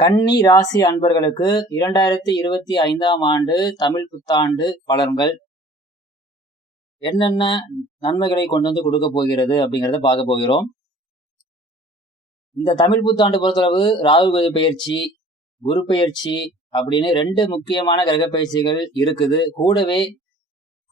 கன்னி ராசி அன்பர்களுக்கு 2025ஆம் ஆண்டு தமிழ் புத்தாண்டு பலன்கள் என்னென்ன நன்மைகளை கொண்டு வந்து கொடுக்க போகிறது அப்படிங்கிறத பார்க்க போகிறோம். இந்த தமிழ் புத்தாண்டு பொறுத்தளவு ராகு பயிற்சி, குரு பயிற்சி அப்படின்னு 2 முக்கியமான கிரக பயிற்சிகள் இருக்குது. கூடவே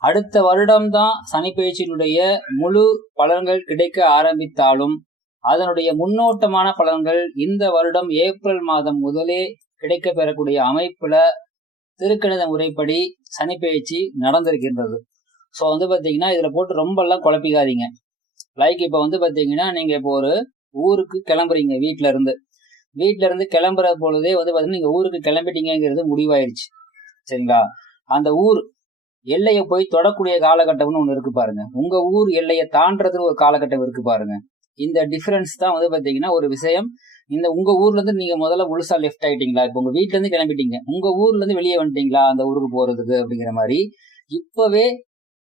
அடுத்த வருடம்தான் சனி பயிற்சியினுடைய முழு பலன்கள் கிடைக்க ஆரம்பித்தாலும் அதனுடைய முன்னோட்டமான பலன்கள் இந்த வருடம் ஏப்ரல் மாதம் முதலே கிடைக்க பெறக்கூடிய அமைப்புல திருக்கணித முறைப்படி சனி பயிற்சி நடந்திருக்கின்றது. ஸோ பாத்தீங்கன்னா இதுல போட்டு ரொம்ப எல்லாம் குழப்பிக்காதீங்க. லைக் இப்போ பாத்தீங்கன்னா நீங்க இப்போ ஒரு ஊருக்கு கிளம்புறீங்க, வீட்டுல இருந்து கிளம்புற பொழுதே பாத்தீங்கன்னா நீங்க ஊருக்கு கிளம்பிட்டீங்கிறது முடிவாயிருச்சு. சரிங்களா? அந்த ஊர் எல்லையை போய் தொடக்கூடிய காலகட்டம்னு ஒண்ணு இருக்கு பாருங்க. உங்க ஊர் எல்லையை தாண்டதுன்னு ஒரு காலகட்டம் இருக்கு பாருங்க. இந்த டிஃபரன்ஸ் தான் பாத்தீங்கன்னா ஒரு விஷயம். இந்த உங்க ஊர்ல இருந்து நீங்க முதல்ல முழுசா லெஃப்ட் ஆயிட்டீங்களா, இப்போ உங்க வீட்டுல இருந்து கிளம்பிட்டீங்க, உங்க ஊர்ல இருந்து வெளியே வந்துட்டீங்களா அந்த ஊருக்கு போறதுக்கு அப்படிங்கிற மாதிரி இப்பவே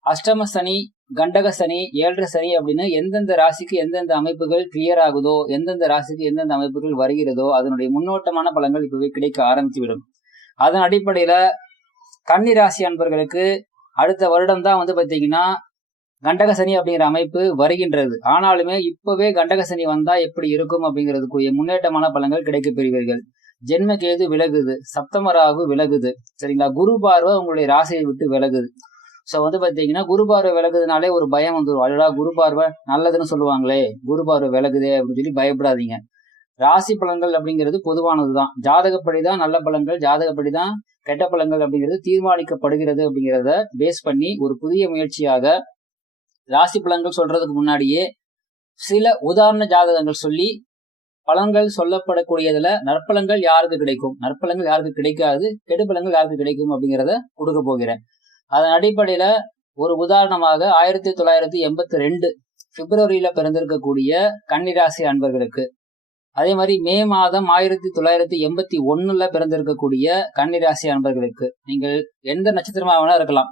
அஷ்டம சனி, கண்டக சனி, 7.5 சனி அப்படின்னு எந்தெந்த ராசிக்கு எந்தெந்த அமைப்புகள் கிளியர் ஆகுதோ, எந்தெந்த ராசிக்கு எந்தெந்த அமைப்புகள் வருகிறதோ அதனுடைய முன்னோட்டமான பலன்கள் இப்பவே கிடைக்க ஆரம்பித்து விடும். அதன் அடிப்படையில கன்னி ராசி அன்பர்களுக்கு அடுத்த வருடம் தான் பாத்தீங்கன்னா கண்டக சனி அப்படிங்கிற அமைப்பு வருகின்றது. ஆனாலுமே இப்பவே கண்டக சனி வந்தா எப்படி இருக்கும் அப்படிங்கிறதுக்குரிய முன்னேற்றமான பலன்கள் கிடைக்க பெறுவீர்கள். ஜென்ம கேது விலகுது, சப்தம ராகு விலகுது. சரிங்களா? குரு பார்வை உங்களுடைய ராசியை விட்டு விலகுது. ஸோ பாத்தீங்கன்னா குரு பார்வை விலகுதுனாலே ஒரு பயம் வந்துடும். அடடா குரு பார்வை நல்லதுன்னு சொல்லுவாங்களே, குரு பார்வை விலகுதே அப்படின்னு சொல்லி பயப்படாதீங்க. ராசி பலன்கள் அப்படிங்கிறது பொதுவானதுதான். ஜாதகப்படிதான் நல்ல பலன்கள், ஜாதகப்படிதான் கெட்ட பலன்கள் அப்படிங்கிறது தீர்மானிக்கப்படுகிறது. அப்படிங்கிறத பேஸ் பண்ணி ஒரு புதிய முயற்சியாக ராசி பலன்கள் சொல்றதுக்கு முன்னாடியே சில உதாரண ஜாதகங்கள் சொல்லி பலன்கள் சொல்லப்படக்கூடியதுல நற்பலன்கள் யாருக்கு கிடைக்கும், நற்பலன்கள் யாருக்கு கிடைக்காது, கெடுபலன்கள் யாருக்கு கிடைக்கும் அப்படிங்கிறத கொடுக்க போகிறேன். அதன் அடிப்படையில ஒரு உதாரணமாக 1982 பிப்ரவரியில பிறந்திருக்கக்கூடிய கன்னிராசி அன்பர்களுக்கு, அதே மாதிரி மே மாதம் 1981ல பிறந்திருக்கக்கூடிய கன்னிராசி அன்பர்களுக்கு நீங்கள் எந்த நட்சத்திரமா வேணா இருக்கலாம்.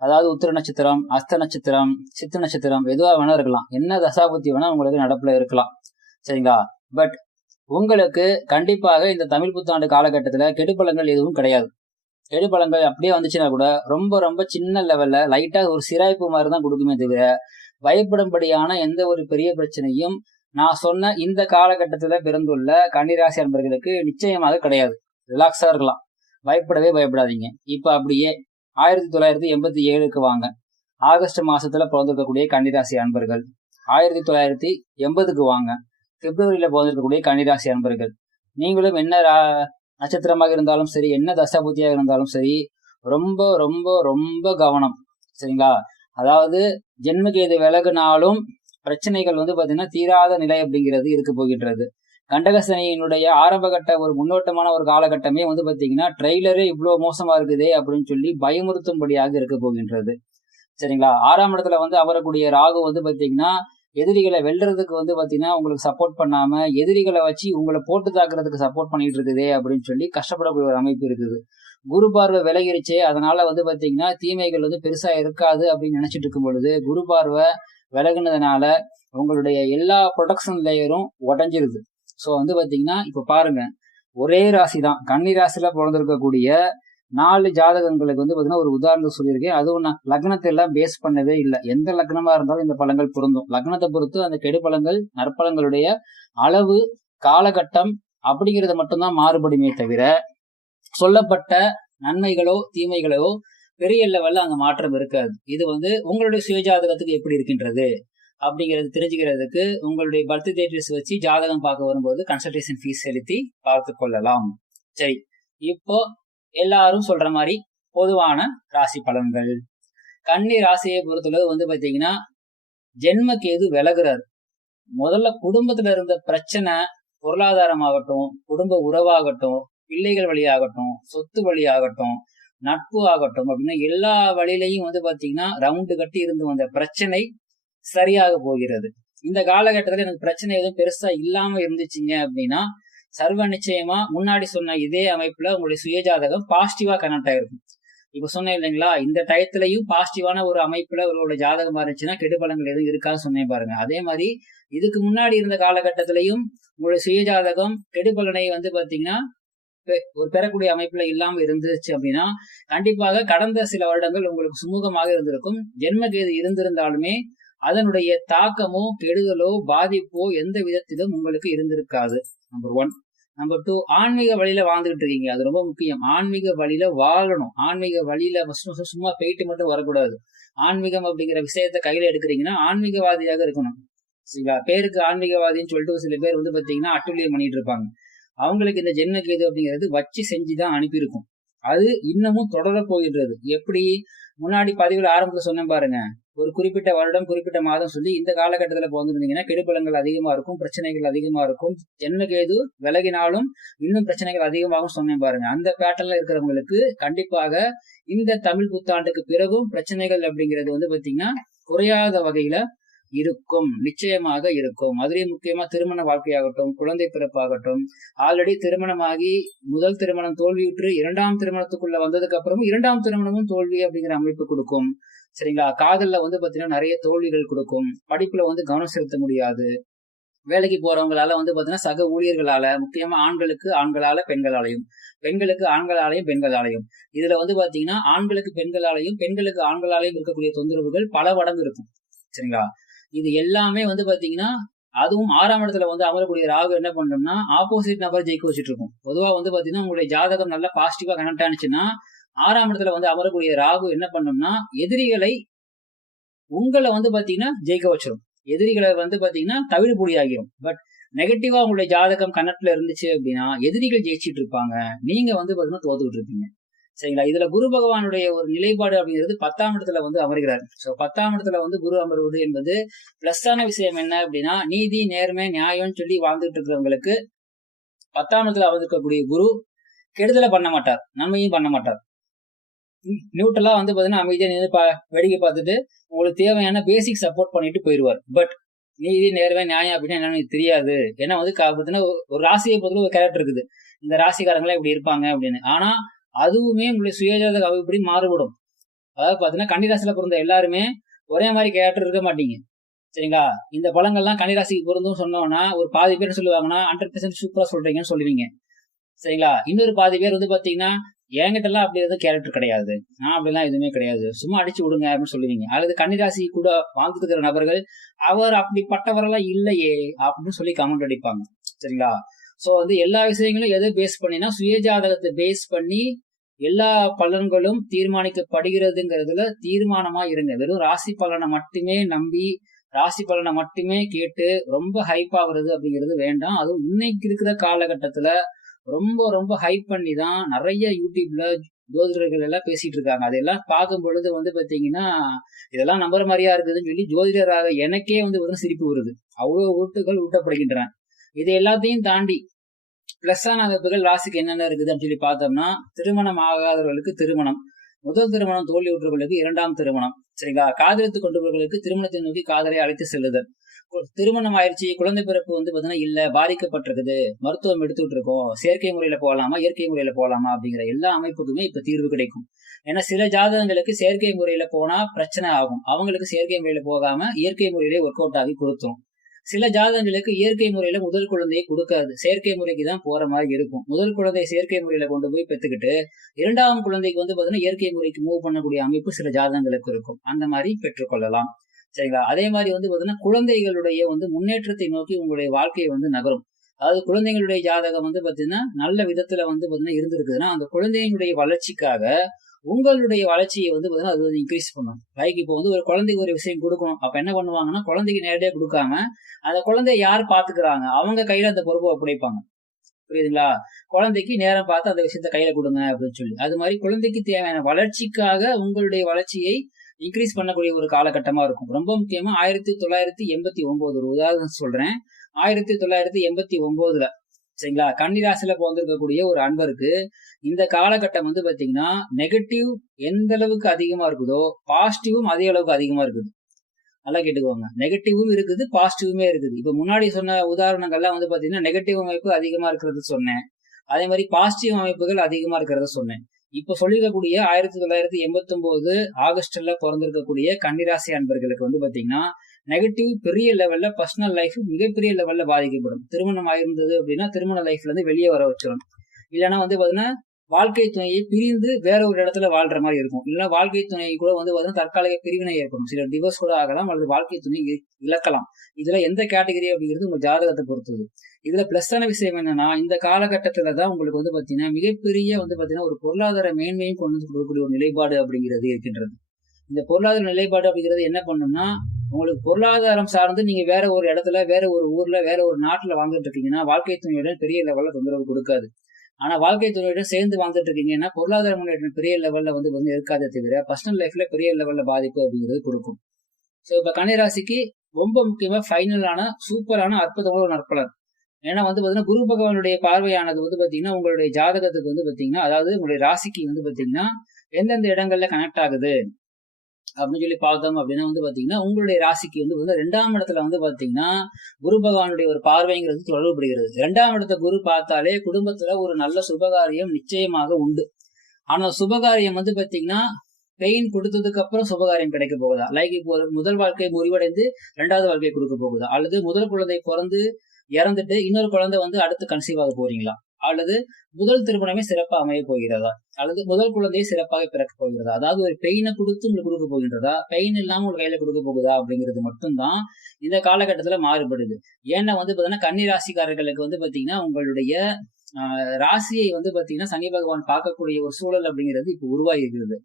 அதாவது உத்திர நட்சத்திரம், அஸ்த நட்சத்திரம், சித்த நட்சத்திரம், எதுவா வேணா இருக்கலாம். என்ன தசாபுத்தி வேணா உங்களுக்கு நடப்புல இருக்கலாம். சரிங்களா? பட் உங்களுக்கு கண்டிப்பாக இந்த தமிழ் புத்தாண்டு காலகட்டத்துல கெடுபலங்கள் எதுவும் கிடையாது. கெடுபலங்கள் அப்படியே வந்துச்சுன்னா கூட ரொம்ப ரொம்ப சின்ன லெவல்ல லைட்டா ஒரு சிராய்ப்பு மாதிரி தான் கொடுக்குமே தவிர பயப்படும்படியான எந்த ஒரு பெரிய பிரச்சனையும் நான் சொன்ன இந்த காலகட்டத்துல பிறந்துள்ள கன்னிராசி அன்பர்களுக்கு நிச்சயமாக கிடையாது. ரிலாக்ஸா இருக்கலாம், பயப்படவே பயப்படாதீங்க. இப்ப அப்படியே 1987க்கு வாங்க. ஆகஸ்ட் மாசத்துல பிறந்திருக்கக்கூடிய கன்னிராசி அன்பர்கள். 1980க்கு வாங்க. பிப்ரவரியில பிறந்திருக்கக்கூடிய கன்னிராசி அன்பர்கள். நீங்களும் என்ன நட்சத்திரமாக இருந்தாலும் சரி, என்ன தசாபுத்தியாக இருந்தாலும் சரி, ரொம்ப ரொம்ப ரொம்ப கவனம். சரிங்களா? அதாவது ஜென்மகேது விலகுனாலும் பிரச்சனைகள் பாத்தீங்கன்னா தீராத நிலை அப்படிங்கிறது இருக்க போகின்றது. கண்டகசனியினுடைய ஆரம்பகட்ட ஒரு முன்னோட்டமான ஒரு காலகட்டமே பாத்தீங்கன்னா ட்ரெய்லரே இவ்வளவு மோசமா இருக்குதே அப்படின்னு சொல்லி பயமுறுத்தும்படியாக இருக்க போகின்றது. சரிங்களா? 6ஆம் இடத்துல அமரக்கூடிய ராகு பாத்தீங்கன்னா எதிரிகளை வெல்றதுக்கு பாத்தீங்கன்னா உங்களுக்கு சப்போர்ட் பண்ணாம எதிரிகளை வச்சு உங்களை போட்டு தாக்குறதுக்கு சப்போர்ட் பண்ணிட்டு இருக்குதே அப்படின்னு சொல்லி கஷ்டப்படக்கூடிய ஒரு அமைப்பு இருக்குது. குரு பார்வை விலகிருச்சே, அதனால பாத்தீங்கன்னா தீமைகள் பெருசா இருக்காது அப்படின்னு நினைச்சிட்டு இருக்கும் பொழுது குரு பார்வை விலகுனதுனால உங்களுடைய எல்லா ப்ரொடக்ஷன் லேயரும் உடஞ்சிருது. ஸோ பாத்தீங்கன்னா இப்ப பாருங்க, ஒரே ராசி தான் கன்னி ராசியில பிறந்திருக்கக்கூடிய 4 ஜாதகங்களுக்கு பாத்தீங்கன்னா ஒரு உதாரணம் சொல்லியிருக்கேன். அதுவும் நான் லக்னத்தை எல்லாம் பேஸ் பண்ணவே இல்லை. எந்த லக்னமா இருந்தாலும் இந்த பலன்கள் பொருந்தும். லக்னத்தை பொறுத்து அந்த கெடு பலன்கள் நற்பலங்களுடைய அளவு, காலகட்டம் அப்படிங்கிறது மட்டும்தான் மாறுபடுமே தவிர சொல்லப்பட்ட நன்மைகளோ தீமைகளோ பெரிய லெவல்ல அங்க மாற்றம் இருக்காது. இது உங்களுடைய சுயஜாதகத்துக்கு எப்படி இருக்கின்றது அப்படிங்கிறது தெரிஞ்சுக்கிறதுக்கு உங்களுடைய பர்த் டேட்ஸ் வச்சு ஜாதகம் பார்க்க வரும்போது கன்சல்டேஷன் ஃபீஸ் செலுத்தி பார்த்து கொள்ளலாம். சரி, இப்போ எல்லாரும் சொல்ற மாதிரி பொதுவான ராசி பலன்கள். கன்னி ராசியை பொறுத்தளவு பாத்தீங்கன்னா ஜென்ம கேது விலகுறாரு. முதல்ல குடும்பத்துல இருந்த பிரச்சனை, பொருளாதாரமாகட்டும், குடும்ப உறவாகட்டும், பிள்ளைகள் வழியாகட்டும், சொத்து வழியாகட்டும், நட்பு ஆகட்டும் அப்படின்னு எல்லா வழியிலையும் பாத்தீங்கன்னா ரவுண்டு கட்டி இருந்து வந்த பிரச்சனை சரியாக போகிறது. இந்த காலகட்டத்துல எனக்கு பிரச்சனை எதுவும் பெருசா இல்லாம இருந்துச்சுங்க அப்படின்னா சர்வ நிச்சயமா முன்னாடி சொன்ன இதே அமைப்புல உங்களுடைய சுயஜாதகம் பாசிட்டிவா கனெக்ட் ஆயிருக்கும். இப்ப சொன்னேன் இல்லைங்களா, இந்த டயத்துலயும் பாசிட்டிவான ஒரு அமைப்புல உங்களோட ஜாதகமா இருந்துச்சுன்னா கெடுபலங்கள் எதுவும் இருக்கான்னு சொன்னேன் பாருங்க. அதே மாதிரி இதுக்கு முன்னாடி இருந்த காலகட்டத்திலையும் உங்களுடைய சுயஜாதகம் கெடுபலனை வந்து பாத்தீங்கன்னா ஒரு பெறக்கூடிய அமைப்புல இல்லாம இருந்துச்சு அப்படின்னா கண்டிப்பாக கடந்த சில வருடங்கள் உங்களுக்கு சுமூகமாக இருந்திருக்கும். ஜென்மகேது இருந்திருந்தாலுமே அதனுடைய தாக்கமோ கெடுதலோ பாதிப்போ எந்த விதத்திலும் உங்களுக்கு இருந்திருக்காது. நம்பர் 1. நம்பர் 2, ஆன்மீக வழியில வாழ்ந்துகிட்டு இருக்கீங்க. அது ரொம்ப முக்கியம். ஆன்மீக வழியில வாழணும். ஆன்மீக வழியில சும்மா போயிட்டு மட்டும் வரக்கூடாது. ஆன்மீகம் அப்படிங்கிற விஷயத்த கையில எடுக்கிறீங்கன்னா ஆன்மீகவாதியாக இருக்கணும். சரிங்களா? பேருக்கு ஆன்மீகவாதின்னு சொல்லிட்டு சில பேர் வந்து பாத்தீங்கன்னா அட்டுழியம் பண்ணிட்டு இருப்பாங்க. அவங்களுக்கு இந்த ஜென்மகேது அப்படிங்கிறது வச்சு செஞ்சுதான் அனுப்பியிருக்கும். அது இன்னமும் தொடர போகின்றது. எப்படி முன்னாடி பதிவுல ஆரம்பத்துல சொன்னேன் பாருங்க. ஒரு குறிப்பிட்ட வருடம் குறிப்பிட்ட மாதம் சொல்லி இந்த காலகட்டத்துல போந்திருந்தீங்கன்னா கெடுபலங்கள் அதிகமா இருக்கும், பிரச்சனைகள் அதிகமா இருக்கும். ஜென்மகேது விலகினாலும் இன்னும் பிரச்சனைகள் அதிகமாகும் சொன்னேன் பாருங்க. அந்த பேட்டர்ல இருக்கிறவங்களுக்கு கண்டிப்பாக இந்த தமிழ் புத்தாண்டுக்கு பிறகும் பிரச்சனைகள் அப்படிங்கிறது வந்து பாத்தீங்கன்னா குறையாத வகையில இருக்கும். நிச்சயமாக இருக்கும். அதுலயும் முக்கியமா திருமண வாழ்க்கையாகட்டும், குழந்தை பிறப்பாகட்டும், ஆல்ரெடி திருமணமாகி முதல் திருமணம் தோல்வியுற்று 2ஆம் திருமணத்துக்குள்ள வந்ததுக்கு அப்புறமும் 2ஆம் திருமணமும் தோல்வி அப்படிங்கிற அமைப்பு கொடுக்கும். சரிங்களா? காதல்ல வந்து பாத்தீங்கன்னா நிறைய தோல்விகள் கொடுக்கும். படிப்புல வந்து கவனம் செலுத்த முடியாது. வேலைக்கு போறவங்களால வந்து பாத்தீங்கன்னா சக ஊழியர்களால, முக்கியமா ஆண்களுக்கு ஆண்களால பெண்களாலையும், பெண்களுக்கு ஆண்களாலையும் பெண்களாலையும், இதுல வந்து பாத்தீங்கன்னா ஆண்களுக்கு பெண்களாலையும் பெண்களுக்கு ஆண்களாலையும் இருக்கக்கூடிய தொந்தரவுகள் பல மடங்கு இருக்கும். சரிங்களா? இது எல்லாமே வந்து பாத்தீங்கன்னா அதுவும் 6ஆம் இடத்துல வந்து அமரக்கூடிய ராகு என்ன பண்ணணும்னா ஆப்போசிட் நபர் ஜெயிக்க வச்சுட்டு இருக்கும். பொதுவா வந்து பாத்தீங்கன்னா உங்களுடைய ஜாதகம் நல்லா பாசிட்டிவா கனெக்ட் ஆனிச்சுன்னா 6ஆம் இடத்துல வந்து அமரக்கூடிய ராகு என்ன பண்ணணும்னா எதிரிகளை உங்களை வந்து பாத்தீங்கன்னா ஜெயிக்க வச்சிடும். எதிரிகளை வந்து பாத்தீங்கன்னா தவிடுபொடி ஆகிரும். பட் நெகட்டிவா உங்களுடைய ஜாதகம் கனெக்ட்ல இருந்துச்சு அப்படின்னா எதிரிகள் ஜெயிச்சிட்டு இருப்பாங்க. நீங்க வந்து பாத்தீங்கன்னா தோத்துக்கிட்டு இருப்பீங்க. சரிங்களா? இதுல குரு பகவானுடைய ஒரு நிலைப்பாடு அப்படிங்கிறது 10ஆம் இடத்துல வந்து அமர்கிறார். சோ 10ஆம் இடத்துல வந்து குரு அமர்வது என்பது பிளஸ்ஸான விஷயம் என்ன அப்படின்னா நீதி, நேர்மை, நியாயம்னு சொல்லி வாழ்ந்துட்டு இருக்கிறவங்களுக்கு 10ஆம் இடத்துல அமர்ந்திருக்கக்கூடிய குரு கெடுதலை பண்ண மாட்டார், நன்மையும் பண்ண மாட்டார். நியூட்ரலா வந்து பாத்தீங்கன்னா அமைதியா நின்று வேடிக்கை பார்த்துட்டு உங்களுக்கு தேவையான பேசிக் சப்போர்ட் பண்ணிட்டு போயிடுவார். பட் நீதி, நேர்மை, நியாயம் அப்படின்னா என்னன்னு தெரியாது. ஏன்னா வந்து பாத்தீங்கன்னா ஒரு ராசியை பொறுத்த ஒரு கேரக்டர் இருக்குது. இந்த ராசிக்காரங்களா இப்படி இருப்பாங்க அப்படின்னு. ஆனா அதுவுமே உங்களுடைய சுயஜாதக அமைப்படி மாறுபடும். அதாவது பாத்தீங்கன்னா கன்னிராசியில பிறந்த எல்லாருமே ஒரே மாதிரி கேரக்டர் இருக்க மாட்டீங்க. சரிங்களா? இந்த பழங்கள்லாம் கன்னிராசிக்கு பொருந்தும் சொன்னோம்னா ஒரு பாதி பேர் சொல்லுவாங்கன்னா 100% சூப்பரா சொல்றீங்கன்னு சொல்லுவீங்க. சரிங்களா? இன்னொரு பாதி பேர் வந்து பாத்தீங்கன்னா என்கிட்ட எல்லாம் அப்படி எதுவும் கேரக்டர் கிடையாது, நான் அப்படிலாம் எதுவுமே கிடையாது, சும்மா அடிச்சு விடுங்க அப்படின்னு சொல்லுவீங்க. அல்லது கன்னிராசி கூட வாழ்ந்துட்டு இருக்கிற நபர்கள் அவர் அப்படிப்பட்டவரெல்லாம் இல்லையே அப்படின்னு சொல்லி கமெண்ட் அடிப்பாங்க. சரிங்களா? சோ வந்து எல்லா விஷயங்களும் எதை பேஸ் பண்ணினா சுயஜாதகத்தை பேஸ் பண்ணி எல்லா பலன்களும் தீர்மானிக்கப்படுகிறதுங்கிறதுல தீர்மானமா இருங்க. வெறும் ராசி பலனை மட்டுமே நம்பி ராசி பலனை மட்டுமே கேட்டு ரொம்ப ஹைப் ஆகுறது அப்படிங்கிறது வேண்டாம். அதுவும் இன்னைக்கு இருக்கிற காலகட்டத்துல ரொம்ப ரொம்ப ஹைப் பண்ணி தான் நிறைய யூடியூப்ல ஜோதிடர்கள் எல்லாம் பேசிட்டு இருக்காங்க. அதெல்லாம் பார்க்கும் பொழுது வந்து பாத்தீங்கன்னா இதெல்லாம் நம்புற மாதிரியா இருக்குதுன்னு சொல்லி ஜோதிடராக எனக்கே வந்து சிரிப்பு வருது. அவ்வளவு ஊட்டுகள் ஊட்டப்படுகின்றன. இது எல்லாத்தையும் தாண்டி பிளஸ்ஸான அமைப்புகள் ராசிக்கு என்னென்ன இருக்குது அப்படின்னு சொல்லி பார்த்தோம்னா திருமணம் ஆகாதவர்களுக்கு திருமணம், முதல் திருமணம் தோல்வியுற்றவர்களுக்கு 2ஆம் திருமணம். சரிங்களா? காதலித்துக் கொண்டவர்களுக்கு திருமணத்தை நோக்கி காதலை அழைத்து செல்லுதல். திருமணம் ஆயிடுச்சு, குழந்தை பிறப்பு வந்து பாத்தீங்கன்னா இல்ல, பாதிக்கப்பட்டிருக்குது, மருத்துவம் எடுத்துட்டு இருக்கோம், செயற்கை முறையில போகலாமா இயற்கை முறையில போகலாமா அப்படிங்கிற எல்லா அமைப்புக்குமே இப்ப தீர்வு கிடைக்கும். ஏன்னா சில ஜாதகங்களுக்கு செயற்கை முறையில போனா பிரச்சனை ஆகும். அவங்களுக்கு செயற்கை முறையில போகாம இயற்கை முறையிலே ஒர்க் அவுட் ஆகி கொடுத்துரும். சில ஜாதகங்களுக்கு இயற்கை முறையில முதல் குழந்தையை கொடுக்காது, செயற்கை முறைக்கு தான் போற மாதிரி இருக்கும். முதல் குழந்தை செயற்கை முறையில கொண்டு போய் பெத்துக்கிட்டு 2ஆம் குழந்தைக்கு வந்து பாத்தீங்கன்னா இயற்கை முறைக்கு மூவ் பண்ணக்கூடிய அமைப்பு சில ஜாதகங்களுக்கு இருக்கும். அந்த மாதிரி பெற்றுக்கொள்ளலாம். சரிங்களா? அதே மாதிரி வந்து பாத்தீங்கன்னா குழந்தைகளுடைய வந்து முன்னேற்றத்தை நோக்கி உங்களுடைய வாழ்க்கையை வந்து நகரும். அதாவது குழந்தைங்களுடைய ஜாதகம் வந்து பாத்தீங்கன்னா நல்ல விதத்துல வந்து பாத்தீங்கன்னா இருந்திருக்குதுன்னா அந்த குழந்தையினுடைய வளர்ச்சிக்காக உங்களுடைய வளர்ச்சியை வந்து பாத்தீங்கன்னா அது வந்து இன்க்ரீஸ் பண்ணும். லைக் இப்போ வந்து ஒரு குழந்தைக்கு ஒரு விஷயம் கொடுக்கணும், அப்ப என்ன பண்ணுவாங்கன்னா குழந்தைக்கு நேரடியா கொடுக்காம அந்த குழந்தைய யார் பாத்துக்கிறாங்க அவங்க கையில அந்த பொறுப்பை ஒப்படைப்பாங்க. புரியுதுங்களா? குழந்தைக்கு நேரம் பார்த்து அந்த விஷயத்த கையில கொடுங்க அப்படின்னு சொல்லி. அது மாதிரி குழந்தைக்கு தேவையான வளர்ச்சிக்காக உங்களுடைய வளர்ச்சியை இன்க்ரீஸ் பண்ணக்கூடிய ஒரு காலகட்டமா இருக்கும். ரொம்ப முக்கியமா 1989 ஒரு உதாரணம் சொல்றேன். 1989 சரிங்களா? கன்னிராசியில பிறந்திருக்கக்கூடிய ஒரு அன்பருக்கு இந்த காலகட்டம் வந்து பாத்தீங்கன்னா நெகட்டிவ் எந்த அளவுக்கு அதிகமா இருக்குதோ பாசிட்டிவும் அதே அளவுக்கு அதிகமா இருக்குது. நல்லா கேட்டுக்கோங்க. நெகட்டிவும் இருக்குது, பாசிட்டிவுமே இருக்குது. இப்ப முன்னாடி சொன்ன உதாரணங்கள்லாம் வந்து பாத்தீங்கன்னா நெகட்டிவ் அமைப்பு அதிகமா இருக்கிறது சொன்னேன். அதே மாதிரி பாசிட்டிவ் அமைப்புகள் அதிகமா இருக்கிறத சொன்னேன். இப்ப சொல்லிருக்கக்கூடிய 1989 ஆகஸ்ட்ல பிறந்திருக்கக்கூடிய கன்னிராசி அன்பர்களுக்கு வந்து பாத்தீங்கன்னா நெகட்டிவ் பெரிய லெவல்ல பர்சனல் லைஃப் மிகப்பெரிய லெவல்ல பாதிக்கப்படும். திருமணம் ஆயிருந்தது அப்படின்னா திருமண லைஃப்ல இருந்து வெளியே வர வச்சிடும். இல்லைன்னா வந்து பாத்தீங்கன்னா வாழ்க்கை துணையை பிரிந்து வேற ஒரு இடத்துல வாழ்ற மாதிரி இருக்கும். இல்லைன்னா வாழ்க்கை துணை கூட வந்து பாத்தீங்கன்னா தற்காலிக பிரிவினை ஏற்படும். சில டிவோர்ஸ் கூட ஆகலாம் அல்லது வாழ்க்கை துணை இழக்கலாம். இதுல எந்த கேட்டகரி அப்படிங்கிறது உங்க ஜாதகத்தை பொறுத்தது. இதுல பிளஸ்ஸான விஷயம் என்னன்னா இந்த காலகட்டத்துலதான் உங்களுக்கு வந்து பாத்தீங்கன்னா மிகப்பெரிய வந்து பாத்தீங்கன்னா ஒரு பொருளாதார மேன்மையும் கொண்டு வந்து கொடுக்கக்கூடிய ஒரு நிலைப்பாடு அப்படிங்கிறது இருக்கின்றது. இந்த பொருளாதார நிலைப்பாடு அப்படிங்கிறது என்ன பண்ணும்னா உங்களுக்கு பொருளாதாரம் சார்ந்து நீங்க வேற ஒரு இடத்துல வேற ஒரு ஊர்ல வேற ஒரு நாட்டுல வாழ்ந்துட்டு இருக்கீங்கன்னா வாழ்க்கை துணையுடன் பெரிய லெவல்ல தொந்தரவு கொடுக்காது. ஆனா வாழ்க்கை துணையுடன் சேர்ந்து வாழ்ந்துட்டு இருக்கீங்கன்னா பொருளாதார முன்னேற்றம் பெரிய லெவல்ல வந்து இருக்காதே தவிர பர்சனல் லைஃப்ல பெரிய லெவல்ல பாதிப்பு அப்படிங்கிறது கொடுக்கும். சோ இப்ப கன்னிராசிக்கு ரொம்ப முக்கியமா ஃபைனலான சூப்பரான அற்புதமான ஒரு நற்பலன். ஏன்னா வந்து பாத்தீங்கன்னா குரு பகவானுடைய பார்வையானது வந்து பாத்தீங்கன்னா உங்களுடைய ஜாதகத்துக்கு வந்து பாத்தீங்கன்னா அதாவது உங்களுடைய ராசிக்கு வந்து பாத்தீங்கன்னா எந்தெந்த இடங்கள்ல கனெக்ட் ஆகுது அப்படின்னு சொல்லி பார்த்தோம் அப்படின்னா வந்து பாத்தீங்கன்னா உங்களுடைய ராசிக்கு வந்து 2ஆம் இடத்துல வந்து பாத்தீங்கன்னா குரு பகவானுடைய ஒரு பார்வைங்கிறது தொடர்புபடுகிறது. 2ஆம் இடத்த குரு பார்த்தாலே குடும்பத்துல ஒரு நல்ல சுபகாரியம் நிச்சயமாக உண்டு. ஆனா சுபகாரியம் வந்து பாத்தீங்கன்னா பெயின் கொடுத்ததுக்கு அப்புறம் சுபகாரியம் கிடைக்க போகுதா, லைக் இப்போ ஒரு முதல் வாழ்க்கை முறிவடைந்து 2வது வாழ்க்கை கொடுக்க போகுதா, அல்லது முதல் குழந்தை பிறந்து இறந்துட்டு இன்னொரு குழந்தை வந்து அடுத்து கன்சீவ் ஆக போறீங்களா, அல்லது முதல் திருமணமே சிறப்பா அமைய போகிறதா, அல்லது முதல் குழந்தையை சிறப்பாக பிறக்க போகிறதா, அதாவது ஒரு பெயினை கொடுத்து உங்களுக்கு கொடுக்க போகின்றதா, பெயின் இல்லாம உங்க கையில கொடுக்க போகுதா அப்படிங்கிறது மட்டும்தான் இந்த காலகட்டத்துல மாறுபடுது. ஏன்னா வந்து பாத்தீங்கன்னா கன்னி ராசிக்காரர்களுக்கு வந்து பாத்தீங்கன்னா உங்களுடைய ராசியை வந்து பாத்தீங்கன்னா சனி பகவான் பார்க்கக்கூடிய ஒரு சூழல் அப்படிங்கிறது இப்ப உருவாகி இருக்கிறது.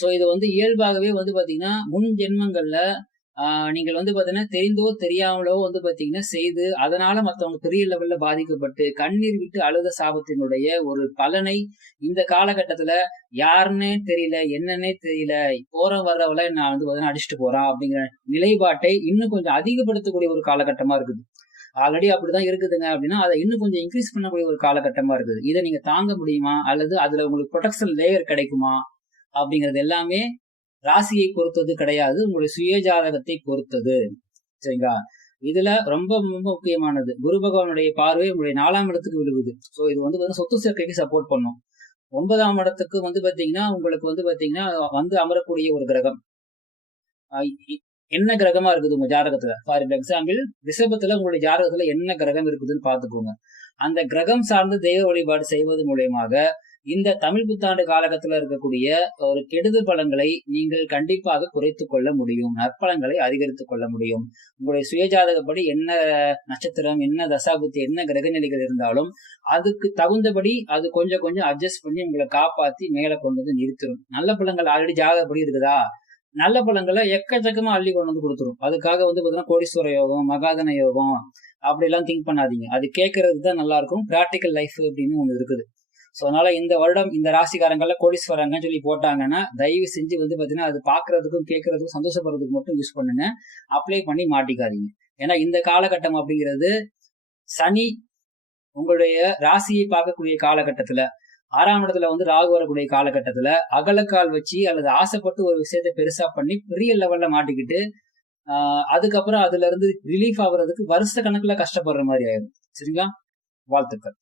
சோ இது வந்து இயல்பாகவே வந்து பாத்தீங்கன்னா முன் ஜென்மங்கள்ல நீங்கள் வந்து பாத்தீங்கன்னா தெரிந்தோ தெரியாமலோ வந்து பாத்தீங்கன்னா செய்து அதனால மத்தவங்க பெரிய லெவல்ல பாதிக்கப்பட்டு கண்ணீர் விட்டு அழுத சாபத்தினுடைய ஒரு பலனை இந்த காலகட்டத்துல யாருன்னே தெரியல, என்னன்னே தெரியல, வர்றவள நான் வந்து பாத்தீங்கன்னா அடிச்சுட்டு போறான் அப்படிங்கிற நிலைப்பாட்டை இன்னும் கொஞ்சம் அதிகப்படுத்தக்கூடிய ஒரு காலகட்டமா இருக்குது. ஆல்ரெடி அப்படிதான் இருக்குதுங்க அப்படின்னா அதை இன்னும் கொஞ்சம் இன்க்ரீஸ் பண்ணக்கூடிய ஒரு காலகட்டமா இருக்குது. இதை நீங்க தாங்க முடியுமா, அல்லது அதுல உங்களுக்கு ப்ரொடெக்ஷன் லேயர் கிடைக்குமா அப்படிங்கிறது எல்லாமே ராசியை பொறுத்தது கிடையாது, உங்களுடைய சுய ஜாதகத்தை பொறுத்தது. சரிங்களா? இதுல ரொம்ப ரொம்ப முக்கியமானது குரு பகவானுடைய பார்வை உங்களுடைய 4ஆம் இடத்துக்கு விழுகுது. சோ இது வந்து சொத்து சேர்க்கைக்கு சப்போர்ட் பண்ணும். 9ஆம் இடத்துக்கு வந்து பாத்தீங்கன்னா உங்களுக்கு வந்து பாத்தீங்கன்னா வந்து அமரக்கூடிய ஒரு கிரகம் என்ன கிரகமா இருக்குது உங்க ஜாதகத்துல. ஃபார் எக்ஸாம்பிள் ரிஷபத்துல உங்களுடைய ஜாதகத்துல என்ன கிரகம் இருக்குதுன்னு பாத்துக்கோங்க. அந்த கிரகம் சார்ந்து தெய்வ வழிபாடு செய்வது மூலியமாக இந்த தமிழ் புத்தாண்டு காலகட்டத்தில் இருக்கக்கூடிய ஒரு கெடுதல் பலன்களை நீங்கள் கண்டிப்பாக குறைத்துக் கொள்ள முடியும், நற்பலன்களை அதிகரித்துக் கொள்ள முடியும். உங்களுடைய சுயஜாதகப்படி என்ன நட்சத்திரம், என்ன தசாபுத்தி, என்ன கிரக நிலைகள் இருந்தாலும் அதுக்கு தகுந்தபடி அது கொஞ்சம் கொஞ்சம் அட்ஜஸ்ட் பண்ணி உங்களை காப்பாத்தி மேல கொண்டு வந்து நிறுத்திடும். நல்ல பலன்கள் ஆல்ரெடி ஜாதகப்படி இருக்குதா, நல்ல பலன்களை எக்கச்சக்கமா அள்ளி கொண்டு வந்து கொடுத்துரும். அதுக்காக வந்து பாத்தீங்கன்னா கோடீஸ்வர யோகம், மகாதன யோகம் அப்படி எல்லாம் திங்க் பண்ணாதீங்க. அது கேட்கறதுக்கு தான் நல்லா இருக்கும். பிராக்டிக்கல் லைஃப் அப்படின்னு ஒண்ணு இருக்குது. சோ அதனால இந்த வருடம் இந்த ராசிக்காரங்கள்ல கோடீஸ்வரங்கன்னு சொல்லி போட்டாங்கன்னா தயவு செஞ்சு வந்து பாத்தீங்கன்னா அது பாக்குறதுக்கும் கேட்கறதுக்கும் சந்தோஷப்படுறதுக்கு மட்டும் யூஸ் பண்ணுங்க. அப்ளை பண்ணி மாட்டிக்காதீங்க. ஏன்னா இந்த காலகட்டம் அப்படிங்கிறது சனி உங்களுடைய ராசியை பார்க்கக்கூடிய காலகட்டத்துல 6ஆம் இடத்துல வந்து ராகு வரக்கூடிய காலகட்டத்துல அகலக்கால் வச்சு அல்லது ஆசைப்பட்டு ஒரு விஷயத்த பெருசா பண்ணி பெரிய லெவல்ல மாட்டிக்கிட்டு அதுக்கப்புறம் அதுல இருந்து ரிலீஃப் ஆகுறதுக்கு வருஷ கணக்குல கஷ்டப்படுற மாதிரி ஆயிடும். சரிங்களா? வாழ்த்துக்கள்.